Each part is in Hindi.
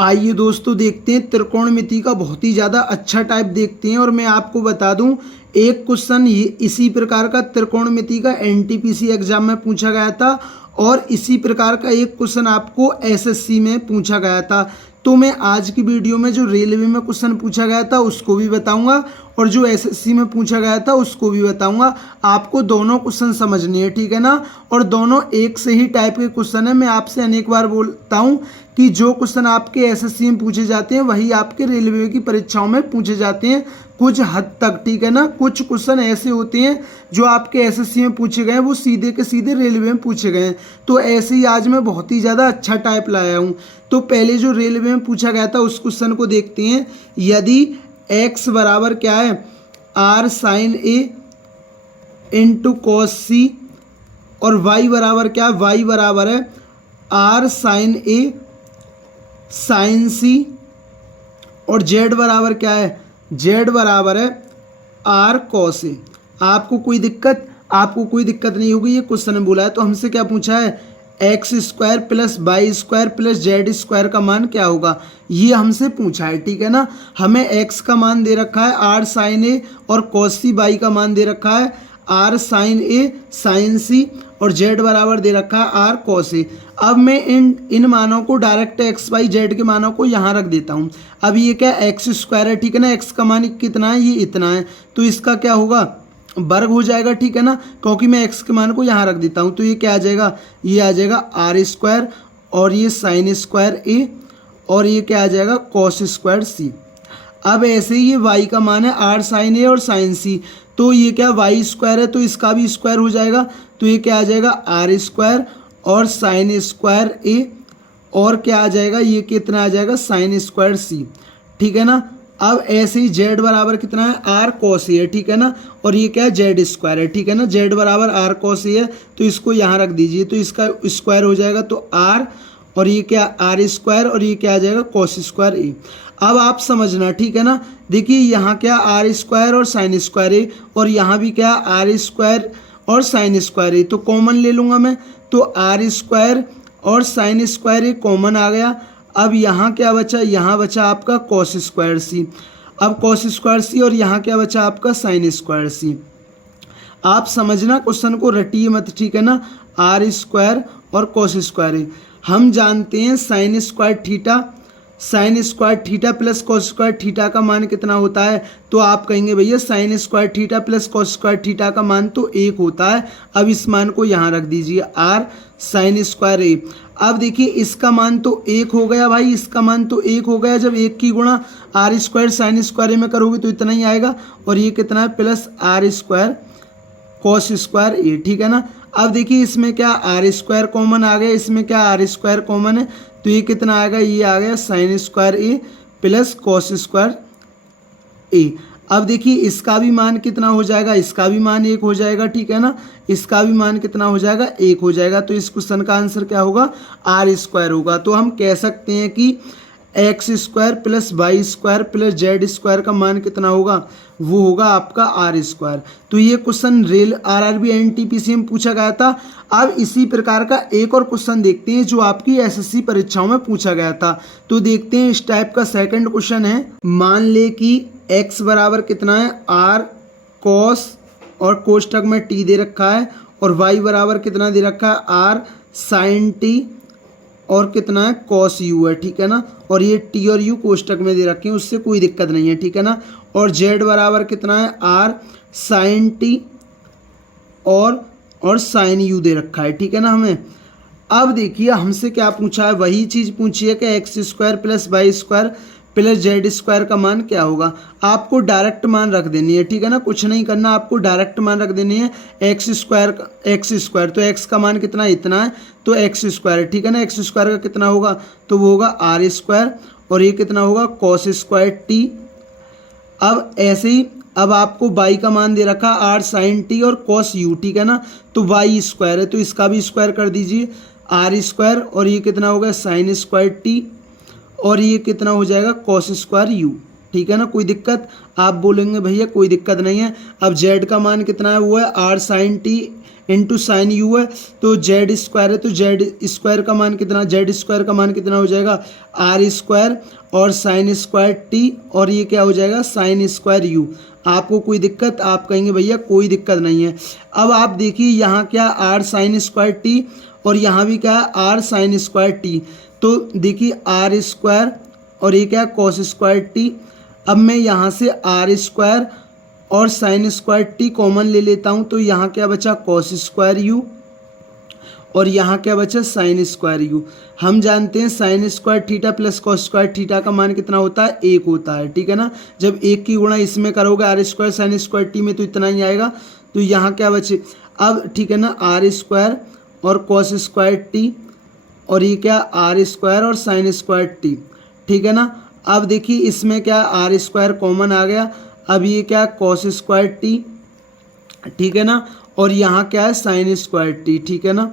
आइए दोस्तों देखते हैं त्रिकोणमिति का बहुत ही ज़्यादा अच्छा टाइप देखते हैं। और मैं आपको बता दूं एक क्वेश्चन इसी प्रकार का त्रिकोणमिति का एनटीपीसी एग्जाम में पूछा गया था और इसी प्रकार का एक क्वेश्चन आपको एसएससी में पूछा गया था। तो मैं आज की वीडियो में जो रेलवे में क्वेश्चन पूछा गया था उसको भी बताऊंगा और जो एसएससी में पूछा गया था उसको भी बताऊंगा। आपको दोनों क्वेश्चन समझने हैं, ठीक है ना। और दोनों एक से ही टाइप के क्वेश्चन है। मैं आपसे अनेक बार बोलता हूं कि जो क्वेश्चन आपके एसएससी में पूछे जाते हैं वही आपके रेलवे की परीक्षाओं में पूछे जाते हैं कुछ हद तक, ठीक है ना। कुछ क्वेश्चन ऐसे होते हैं जो आपके एसएससी में पूछे गए वो सीधे के सीधे रेलवे में पूछे गए हैं। तो ऐसे ही आज मैं बहुत ही ज़्यादा अच्छा टाइप लाया हूँ। तो पहले जो रेलवे में पूछा गया था उस क्वेश्चन को देखते हैं। यदि x बराबर क्या है r साइन ए इंटू कॉस सी और y बराबर क्या है, y बराबर है r साइन ए साइन सी और z बराबर क्या है, z बराबर है r कॉस ए। आपको कोई दिक्कत नहीं होगी। ये क्वेश्चन में बोला है तो हमसे क्या पूछा है, x square plus y square plus z square का मान क्या होगा, ये हमसे पूछा है, ठीक है ना। हमें एक्स का मान दे रखा है आर साइन ए और कॉस सी, वाई का मान दे रखा है आर साइन ए साइन सी और जेड बराबर दे रखा है आर कॉस ए। अब मैं इन मानों को डायरेक्ट एक्स वाई जेड के मानों को यहाँ रख देता हूँ। अब ये क्या एक्स स्क्वायर है, ठीक है ना। एक्स का मान कितना है, ये इतना है, तो इसका क्या होगा वर्ग हो जाएगा, ठीक है ना। क्योंकि मैं एक्स के मान को यहाँ रख देता हूँ तो ये क्या आ जाएगा, ये आ जाएगा आर स्क्वायर और ये साइन स्क्वायर ए और ये क्या आ जाएगा कॉस स्क्वायर सी। अब ऐसे ही ये वाई का मान है आर साइन ए और साइन सी, तो ये क्या वाई स्क्वायर है तो इसका भी स्क्वायर हो जाएगा, तो ये क्या आ जाएगा आर स्क्वायर और साइन स्क्वायर ए और क्या आ जाएगा, ये कितना आ जाएगा साइन स्क्वायर सी, ठीक है ना। अब ऐसे ही जेड बराबर कितना है आर कॉस ए है, ठीक है ना। और ये क्या है जेड स्क्वायर है, ठीक है ना। जेड बराबर आर कॉस ए है तो इसको यहाँ रख दीजिए तो इसका स्क्वायर हो जाएगा तो आर और ये क्या आर स्क्वायर और ये क्या आ जाएगा कॉस स्क्वायर ए। अब आप समझना, ठीक है ना। देखिए यहाँ क्या आर स्क्वायर और साइन स्क्वायर ए और यहाँ भी क्या आर स्क्वायर और साइन स्क्वायर ए, तो कॉमन ले लूँगा मैं, तो आर स्क्वायर और साइन स्क्वायर ए कॉमन आ गया। अब यहाँ क्या बचा, यहाँ बचा आपका कॉस स्क्वायर सी। अब कॉस स्क्वायर सी और यहाँ क्या बचा आपका साइन स्क्वायर सी। आप समझना क्वेश्चन को रटिए मत, ठीक है ना। आर स्क्वायर और कॉस स्क्वायर है, हम जानते हैं sine square theta plus cos square theta का मान कितना होता है, तो आप कहेंगे भैया sine square theta plus cos square theta का मान तो 1 होता है। अब इस मान को यहाँ रख दीजिए आर साइन स्क्वायर ए। अब देखिए इसका मान तो 1 हो गया भाई, इसका मान तो 1 हो गया। जब 1 की गुणा आर स्क्वायर साइन स्क्वायर में करोगे तो इतना ही आएगा और ये कितना है plus r square cos square A, ठीक है ना। अब देखिए इसमें क्या आर स्क्वायर कॉमन आ गया, इसमें क्या आर स्क्वायर कॉमन है तो ये कितना आएगा, ये आ गया साइन स्क्वायर ए प्लस कॉस स्क्वायर ए। अब देखिए इसका भी मान कितना हो जाएगा, इसका भी मान 1 हो जाएगा, ठीक है ना। इसका भी मान कितना हो जाएगा 1 हो जाएगा। तो इस क्वेश्चन का आंसर क्या होगा आर स्क्वायर होगा। तो हम कह सकते हैं कि x square plus y square plus z square का मान कितना होगा, वो होगा आपका आर स्क्वायर। तो ये क्वेश्चन रेल आरआरबी एनटीपीसी में पूछा गया था। अब इसी प्रकार का एक और क्वेश्चन देखते हैं जो आपकी एसएससी परीक्षाओं में पूछा गया था। तो देखते हैं इस टाइप का सेकंड क्वेश्चन है। मान ले कि x बराबर कितना है आर कॉस और कोष्टक में t दे रखा है और y बराबर कितना दे रखा है आर साइन टी और कितना है कॉस यू है, ठीक है ना। और ये टी और यू कोष्टक में दे रखे हैं, उससे कोई दिक्कत नहीं है, ठीक है ना। और जेड बराबर कितना है आर साइन टी और साइन यू दे रखा है, ठीक है ना हमें। अब देखिए हमसे क्या पूछा है, वही चीज़ पूछी है कि x square plus y square plus z square का मान क्या होगा। आपको डायरेक्ट मान रख देनी है, ठीक है ना। कुछ नहीं करना, आपको डायरेक्ट मान रख देनी है। एक्स स्क्वायर तो एक्स का मान कितना है, इतना है, तो एक्स स्क्वायर है, ठीक है ना। एक्स स्क्वायर का कितना होगा, तो वो होगा आर स्क्वायर और ये कितना होगा कॉस स्क्वायर टी। अब ऐसे ही अब आपको वाई का मान दे रखा आर साइन टी और कॉस यू, ठीक है ना। तो वाई स्क्वायर है तो इसका भी स्क्वायर कर दीजिए आर स्क्वायर और ये कितना होगा साइन स्क्वायर टी और ये कितना हो जाएगा कॉस स्क्वायर यू। ठीक है ना, कोई दिक्कत? आप बोलेंगे भैया कोई दिक्कत नहीं है। अब जेड का मान कितना है, वो है r sine t into sine u है, तो जेड स्क्वायर है, तो जेड स्क्वायर का मान कितना, जेड स्क्वायर का मान कितना हो जाएगा, आर स्क्वायर और साइन स्क्वायर टी, और ये क्या हो जाएगा, साइन स्क्वायर यू। आपको कोई दिक्कत? आप कहेंगे भैया कोई दिक्कत नहीं है। अब आप देखिए यहाँ क्या, आर साइन स्क्वायर टी, और यहाँ भी क्या है, आर साइन स्क्वायर टी। तो देखिए आर स्क्वायर और ये क्या है, कॉस स्क्वायर टी। अब मैं यहाँ से आर स्क्वायर और साइन स्क्वायर टी कॉमन ले लेता हूँ, तो यहाँ क्या बचा, कॉस स्क्वायर यू, और यहाँ क्या बचा, साइन स्क्वायर यू। हम जानते हैं sine square theta plus cos square theta का मान कितना होता है, 1 होता है, ठीक है ना। जब 1 की गुणा इसमें करोगे r square sine square t में, तो इतना ही आएगा। तो यहाँ क्या बचे अब, ठीक है ना, आर स्क्वायर और कॉस स्क्वायर टी, और ये क्या, आर स्क्वायर और साइन स्क्वायर टी, ठीक है ना। अब देखिए इसमें क्या, आर स्क्वायर कॉमन आ गया। अब ये क्या, कॉस स्क्वायर टी, ठीक है ना, और यहाँ क्या है, साइन स्क्वायर टी, ठीक है ना।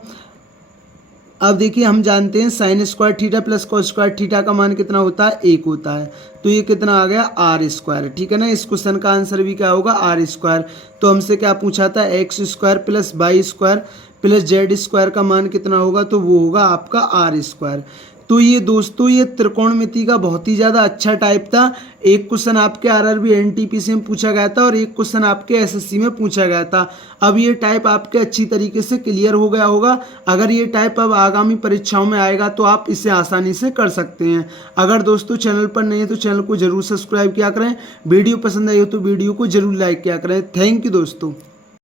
अब देखिए हम जानते हैं sine square theta plus cos square theta का मान कितना होता है, 1 होता है। तो ये कितना आ गया, आर स्क्वायर, ठीक है ना। इस क्वेश्चन का आंसर भी क्या होगा, आर स्क्वायर। तो हमसे क्या पूछा था, x square plus y square plus z square का मान कितना होगा, तो वो होगा आपका आर स्क्वायर। तो ये दोस्तों ये त्रिकोणमिति का बहुत ही ज़्यादा अच्छा टाइप था। एक क्वेश्चन आपके आरआरबी एनटीपीसी में पूछा गया था और एक क्वेश्चन आपके एसएससी में पूछा गया था। अब ये टाइप आपके अच्छी तरीके से क्लियर हो गया होगा। अगर ये टाइप अब आगामी परीक्षाओं में आएगा तो आप इसे आसानी से कर सकते हैं। अगर दोस्तों चैनल पर नहीं है तो चैनल को जरूर सब्सक्राइब किया करें। वीडियो पसंद आई हो तो वीडियो को जरूर लाइक किया करें। थैंक यू दोस्तों।